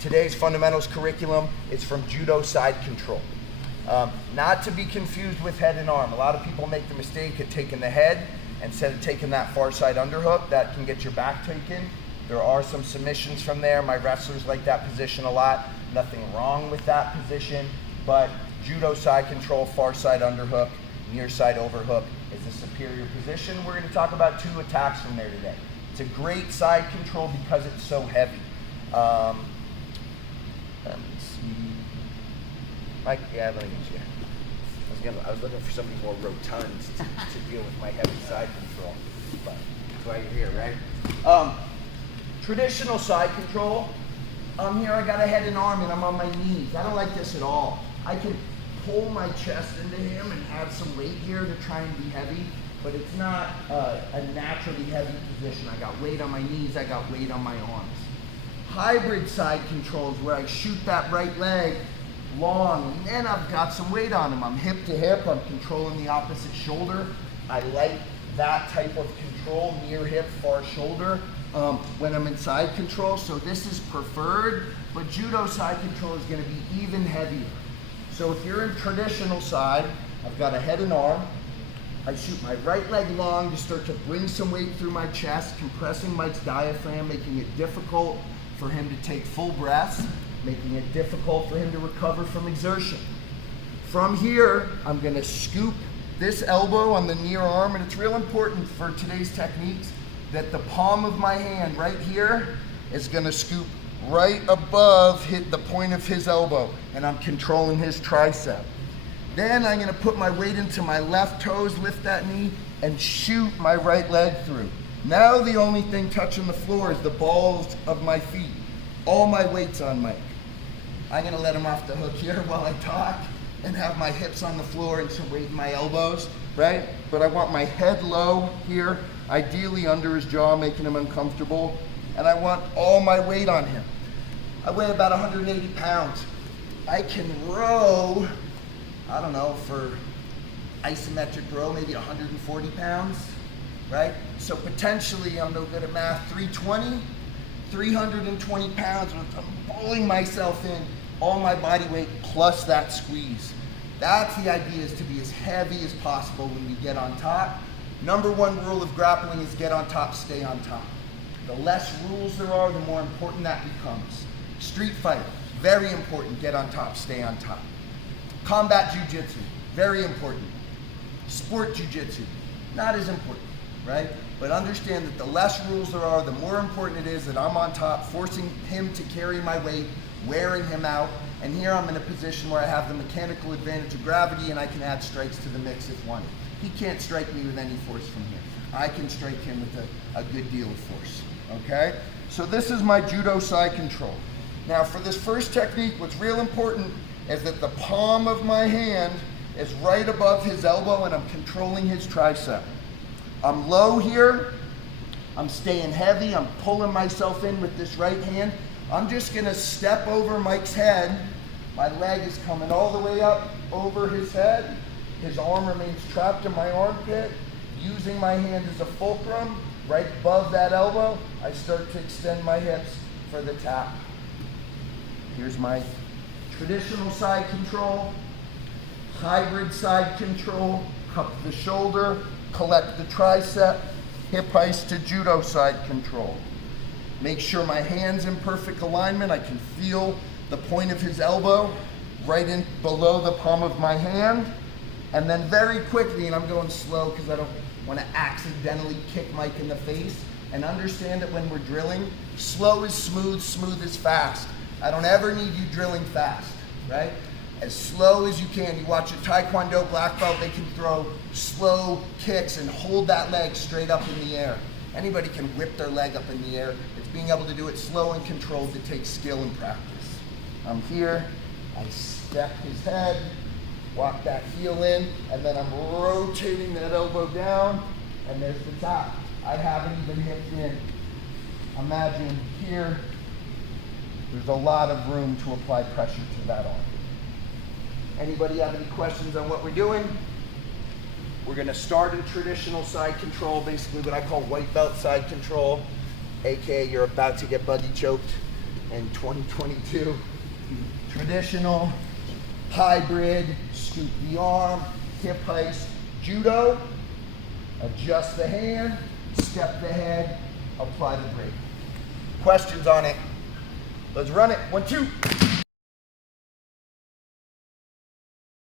Today's fundamentals curriculum is from Judo side control. Not to be confused with head and arm. A lot of people make the mistake of taking the head instead of taking that far side underhook. That can get your back taken. There are some submissions from there. My wrestlers like that position a lot. Nothing wrong with that position, but Judo side control, far side underhook, near side overhook is a superior position. We're going to talk about two attacks from there today. It's a great side control because it's so heavy. Let me see. Mike, yeah, let me get you. I was looking for somebody more rotund to deal with my heavy side control, but that's why you're here, right? Traditional side control. Here I got a head and arm and I'm on my knees. I don't like this at all. I can pull my chest into him and have some weight here to try and be heavy, but it's not a naturally heavy position. I got weight on my knees, I got weight on my arms. Hybrid side control is where I shoot that right leg long and then I've got some weight on him. I'm hip to hip, I'm controlling the opposite shoulder. I like that type of control, near hip, far shoulder, when I'm in side control. So this is preferred, but Judo side control is going to be even heavier. So if you're in traditional side, I've got a head and arm. I shoot my right leg long to start to bring some weight through my chest, compressing Mike's diaphragm, making it difficult for him to take full breaths, making it difficult for him to recover from exertion. From here, I'm going to scoop this elbow on the near arm, and it's real important for today's techniques that the palm of my hand right here is going to scoop right above, hit the point of his elbow, and I'm controlling his tricep. Then I'm going to put my weight into my left toes, lift that knee, and shoot my right leg through. Now the only thing touching the floor is the balls of my feet. All my weight's on Mike. I'm going to let him off the hook here while I talk and have my hips on the floor and some weight in my elbows, right? But I want my head low here, ideally under his jaw, making him uncomfortable. And I want all my weight on him. I weigh about 180 pounds. I can row, I don't know, for isometric row, maybe 140 pounds, right? So potentially, I'm no good at math, 320, 320 pounds. I'm pulling myself in, all my body weight plus that squeeze. That's the idea, is to be as heavy as possible when we get on top. Number one rule of grappling is get on top, stay on top. The less rules there are, the more important that becomes. Street fighter, very important, get on top, stay on top. Combat jiu-jitsu, very important. Sport jiu-jitsu, not as important, right? But understand that the less rules there are, the more important it is that I'm on top, forcing him to carry my weight, wearing him out, and here I'm in a position where I have the mechanical advantage of gravity and I can add strikes to the mix if wanted. He can't strike me with any force from here. I can strike him with a good deal of force, okay? So this is my Judo side control. Now for this first technique, what's real important is that the palm of my hand is right above his elbow and I'm controlling his tricep. I'm low here, I'm staying heavy, I'm pulling myself in with this right hand. I'm just gonna step over Mike's head. My leg is coming all the way up over his head. His arm remains trapped in my armpit. Using my hand as a fulcrum, right above that elbow, I start to extend my hips for the tap. Here's my traditional side control, hybrid side control, cup the shoulder, collect the tricep, hip heist to Judo side control. Make sure my hand's in perfect alignment. I can feel the point of his elbow right in below the palm of my hand. And then very quickly, and I'm going slow because I don't want to accidentally kick Mike in the face, and understand that when we're drilling, slow is smooth, smooth is fast. I don't ever need you drilling fast, right? As slow as you can. You watch a Taekwondo black belt, they can throw slow kicks and hold that leg straight up in the air. Anybody can whip their leg up in the air. It's being able to do it slow and controlled that takes skill and practice. I'm here, I step his head, walk that heel in, and then I'm rotating that elbow down, and there's the top. I haven't even hipped in. Imagine here, there's a lot of room to apply pressure to that arm. Anybody have any questions on what we're doing? We're gonna start in traditional side control, basically what I call white belt side control, AKA you're about to get buddy choked. in 2022. Traditional, hybrid, scoop the arm, hip heist, judo, adjust the hand, step the head, apply the brake. Questions on it? Let's run it. 1, 2.